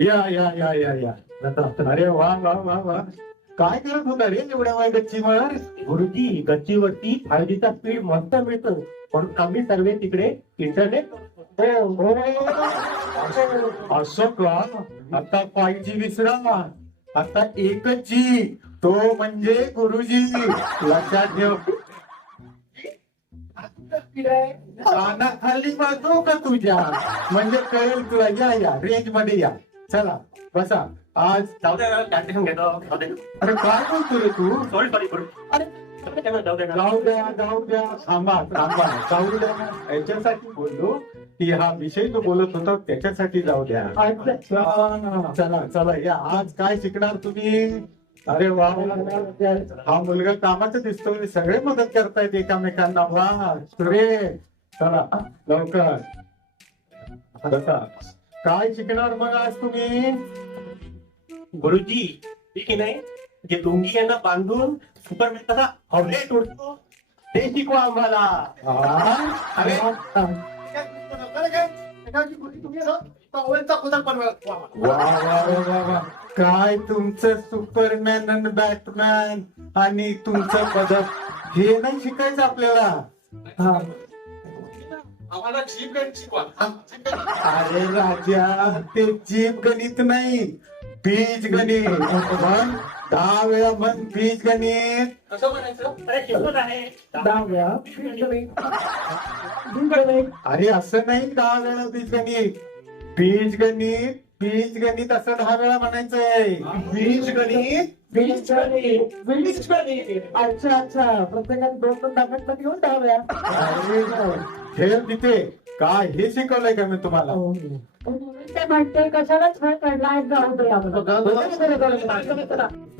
या. अरे वा वा वा वा. काय करत होता रे एवढ्या वेळ गच्चीवर? गुरुजी गच्चीवरती 5Gचा स्पीड मस्त मिळतो पण आम्ही सर्व तिकडे इंटरनेट हो असं का? आता 5G विसरा, आता एकच जी, तो म्हणजे गुरुजी. लक्षात ठेव. कानाखाली वाजव का तुझ्या, म्हणजे कळेल तुला. या रेंज मध्ये या. चला बसा. आज जाऊ दे कॅन्टीन घेतो अरे काय बोलतो रे तू? सॉरी अरे जाऊ दे जाऊ द्या. थांबा जाऊ द्या. याच्यासाठी बोललो की हा विषय जो बोलत होता त्याच्यासाठी जाऊ द्या. चला या. आज काय शिकणार तुम्ही? अरे वा, हा मुलगा कामाचा दिसतोय. सगळे मदत करतायत एकामेकांना. वा सुरे. चला लवकर बसा. काय शिकणार मग आज तुम्ही? गुरुजी ठीक आहे नाही जे लुंगी यांना बांधून सुपरमॅन कसा हवलेट उडतो ते शिकवा आम्हाला. अरे वा. काय तुमचं सुपरमॅन आणि बॅटमॅन आणि तुमचं पदक हे नाही शिकायचं आपल्याला. आम्हाला जीव गणित शिकवा. अरे राजा, ते जीव गणित नाही, बीज गणित. म्हण 10 वेळा म्हण बीज गणित. कसं म्हणायचं? अरे शिकवत आहे 10 वेळा अरे असं नाही 10 वेळा बीज गणित. बीज गणित असं 10 वेळा म्हणायचंय. बीज गणित. अच्छा प्रत्येकाने 2 दाखवत घेऊन 10 वेळा. अरे ठेव तिथे. काय हे शिकवलंय का मी तुम्हाला? ते म्हणते कशालाच वेळ काढलाय, जाऊ दे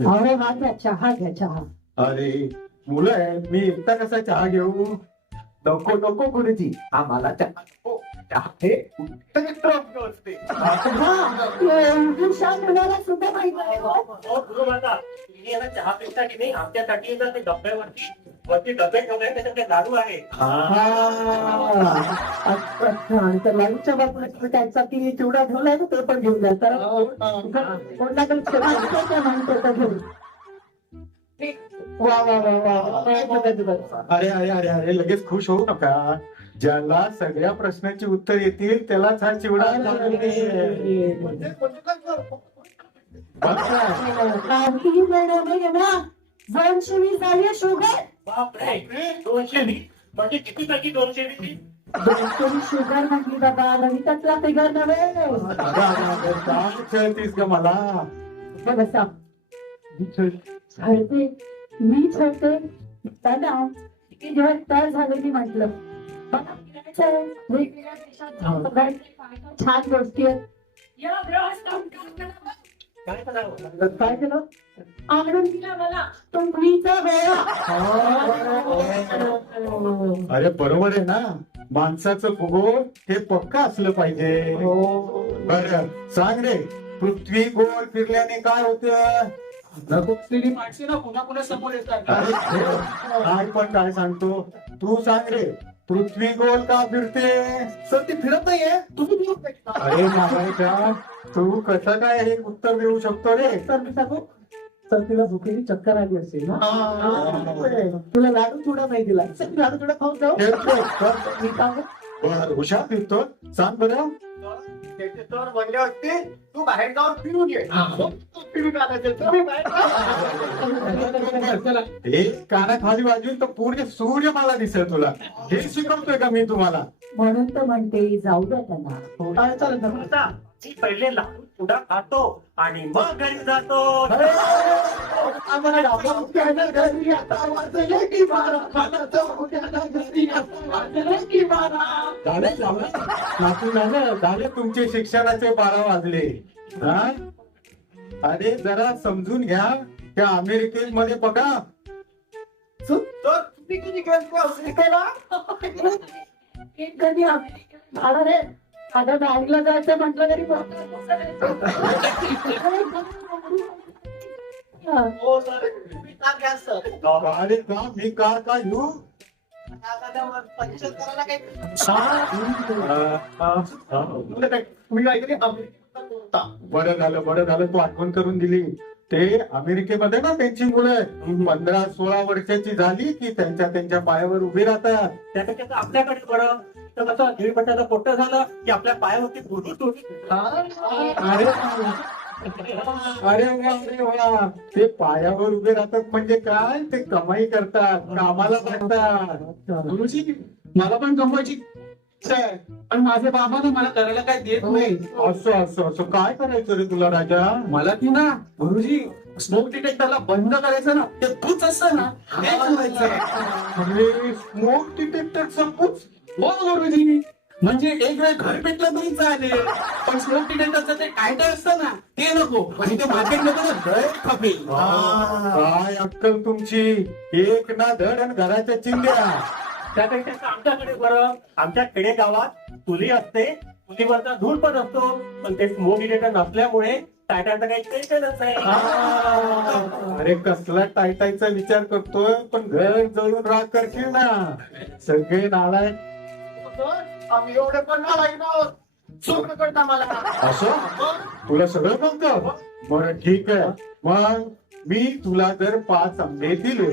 अरे हा घ्या चहा. अरे मुलं आहे, मी एकटा कसा चहा घेऊ? नको गुरुजी, आम्हाला चहा नको. चहा हे उत्तम असते. शांत मुलाला सुद्धा माहित नाही हो. गुरु माता तुम्ही यांना चहा पिता की नाही आमच्यासाठी येतात ते डब्यावरती वरती डबे ठेवले त्याच्यात दारू आहे. अच्छा आणि त्या लाईटच्या बाजूला त्यांचा ती चिवडा ठेवलाय ना, ते पण घेऊन जा. तर कोणाकडे म्हणतो घेऊन. वा अरे लगेच खुश होऊ नका. ज्याला सगळ्या प्रश्नाची उत्तर येतील त्यालाच हा चिवडा. शुगर बापरे 220 म्हणजे किती टक्के 220? 200 शुगर म्हटली बाबा, रवितातला फिगर नव्हे. खेळतीस का मला? बसा छळते मी छळते त्याला किती दिवस तयार झाले मी म्हटलं. वेगवेगळ्या देशात छान गोष्टी आहेत. काय केलं? आणून दिला मला तुम्हीचा वेळा. अरे बरोबर आहे ना, माणसाचं भूगोल हे पक्का असलं पाहिजे. बरं सांग रे, पृथ्वी गोल फिरल्याने काय होतं? नकोसलेली माणसे ना पुन्हा समोर येतात. काय पण काय सांगतो तू? सांग रे, पृथ्वी गोल का फिरते? सर ती फिरत नाहीये, तुम्ही फिरत नाही. अरे नागायचा, तू कसं काय हे उत्तर देऊ शकतो रे? सर मी सांगू, तर तिला भुकेली चक्कर आली असेल ना. तुला लाडू थोडा नाही दिला, लाडू थोडा खाऊन जाऊ. मी सांगू बर हुशार फिरतो. सांग बरं. तर म्हणले वाटते तू बाहेर जाऊन फिरून ये. फिरून आणायचं तर मी बाहेर चला. हे कानाखाली वाजून तर पूर्ण सूर्य मला दिसेल. तुला हे शिकवतोय का मी तुम्हाला? म्हणून तर म्हणते जाऊ द्या त्यांना. चालेल ना. आता मी पहिले लाडू पुडा खातो आणि मग घरी जातो. आम्हाला डाबा उठवायला घरी आता वाजले की 12. खाण्याचं उद्याला घरी आता वाजले की 12. झाले तुमचे शिक्षणाचे 12 वाजले. हा? अरे जरा समजून घ्या. त्या अमेरिकेमध्ये बघा, तर तुम्ही किती शिकायला एक कधी झालं रे. आता बँकला जायचं म्हटलं तरी हो सर तुम्ही का घ्या सर. अरे का मी कार का घेऊ? पंचर करायला काही हा. तुम्ही काहीतरी अमेरिकेचा कोणता बरं झालं तू आठवण करून दिली. ते अमेरिकेमध्ये ना त्यांची मुलं 15-16 वर्षाची झाली की त्यांच्या पायावर उभी राहतात. त्यापेक्षा तर आपल्याकडे बरं तर कसं 1.5 पोट्ट झालं की आपल्या पायावरती बोलू अरे अरे वा ते पायावर उभे राहतात म्हणजे काय ते कमाई करतात, कामाला लागतात. गुरुजी मला पण कमवायची इच्छा आहे, पण माझे बाबा ना मला करायला काय देत नाही. असं काय करायचं रे तुला राजा? मला ती ना गुरुजी स्मोक डिटेक्टरला बंद करायचं ना, ते तूच असं ना ते करायचंय. म्हणजे स्मोक डिटेक्टर संपूच. हो गुरुजी, म्हणजे एक वेळ घर पेटलं तरी चालेल, पण स्मोक डिटेक्टरचं ते टायटल असतं ना ते नको, आणि ते मार्केटमध्ये लय खपेल. काय अक्कल तुमची, एक ना धड आणि घराच्या चिंध्या. त्यापेक्षा तर आमच्याकडे बरं, आमच्या खेडेगावात चुली असते, चुलीवरचा धूर पण असतो, पण ते स्मोक डिटेक्टर नसल्यामुळे टायटाचं काही टेन्शनच नाही. अरे कसला टायटायचा विचार करतोय, पण घर जळून राग करशील ना. सगळे नालायक. आम्ही एवढे पण नालायक आहोत. चूक करता मला. असं तुला सगळं जमतं? बरं ठीक आहे, मग मी तुला जर 5 आंबे दिले.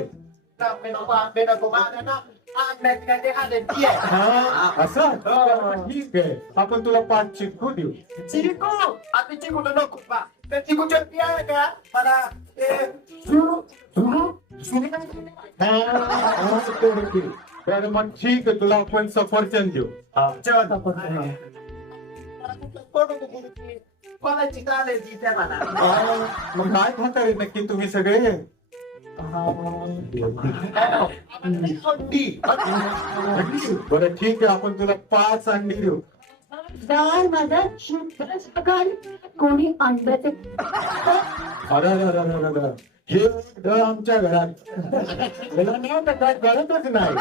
आंबे नको माझ्या ना आंब्याची काय ते आलेली आहे. असं ठीक आहे, आपण तुला 5 चिक्कू देऊ. चिकू आता चिकू नको बा. त्या चिकूच्या बिया आहे का मला ते सुरू बरं मग ठीक आहे, तुला आपण सफरचंद देऊ. कोणाची चालायची त्या मला. मग काय खाता रे नक्की तुम्ही सगळे? बरं ठीक आहे, आपण तुला 5 अंडी देऊ. गाय माझा शुभ्र सकाळ कोणी अंड्याचे अरे हे दळ आमच्या घरात याला नाव तर काय कळतच नाही.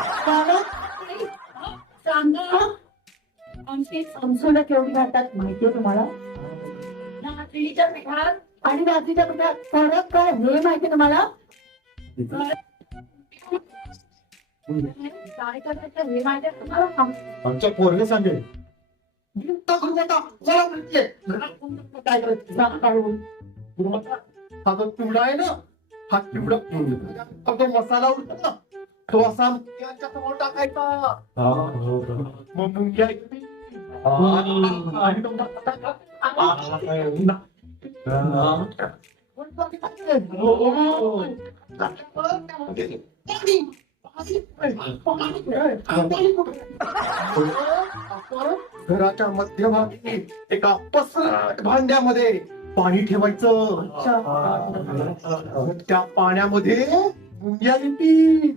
सांगा आमची समजूला केवढी घालतात माहितीये तुम्हाला? रात्रीच्या पिठात आणि रात्रीच्या पिठात फरक काय हे माहितीये तुम्हाला? काय करायचं हे माहितीये तुम्हाला? आमच्या पोरगे सांगेल. काय करायचं हा जो पिवळा आहे ना, हा पिवळा हा जो मसाला उडतो ना, तो असा मुंग्यांच्या समोर टाकायचा. मग मुंग्या आणि तो मसाला घराच्या मध्यभागी एका पसरट भांड्यामध्ये पाणी ठेवायचं. त्या पाण्यामध्ये मुंग्या येतील,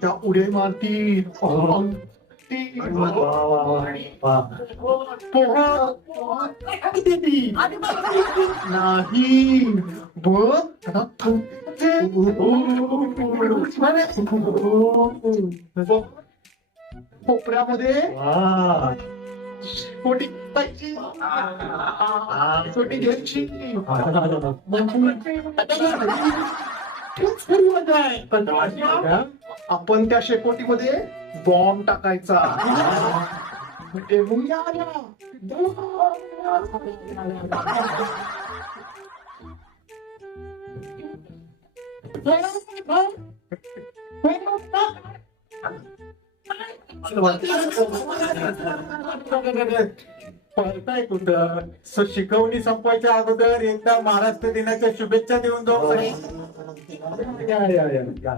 त्या उड्या मारतील, नाही बघ कोपऱ्यामध्ये छोटी घ्यायची, छोटी घ्यायची. आपण त्या शेकोटीमध्ये बॉम्ब टाकायचा. म्हणजे मुंग्या आल्या. पळताय कुठं? शिकवणी संपवायच्या अगोदर एकदा महाराष्ट्र दिनाच्या शुभेच्छा देऊन जाऊ. या.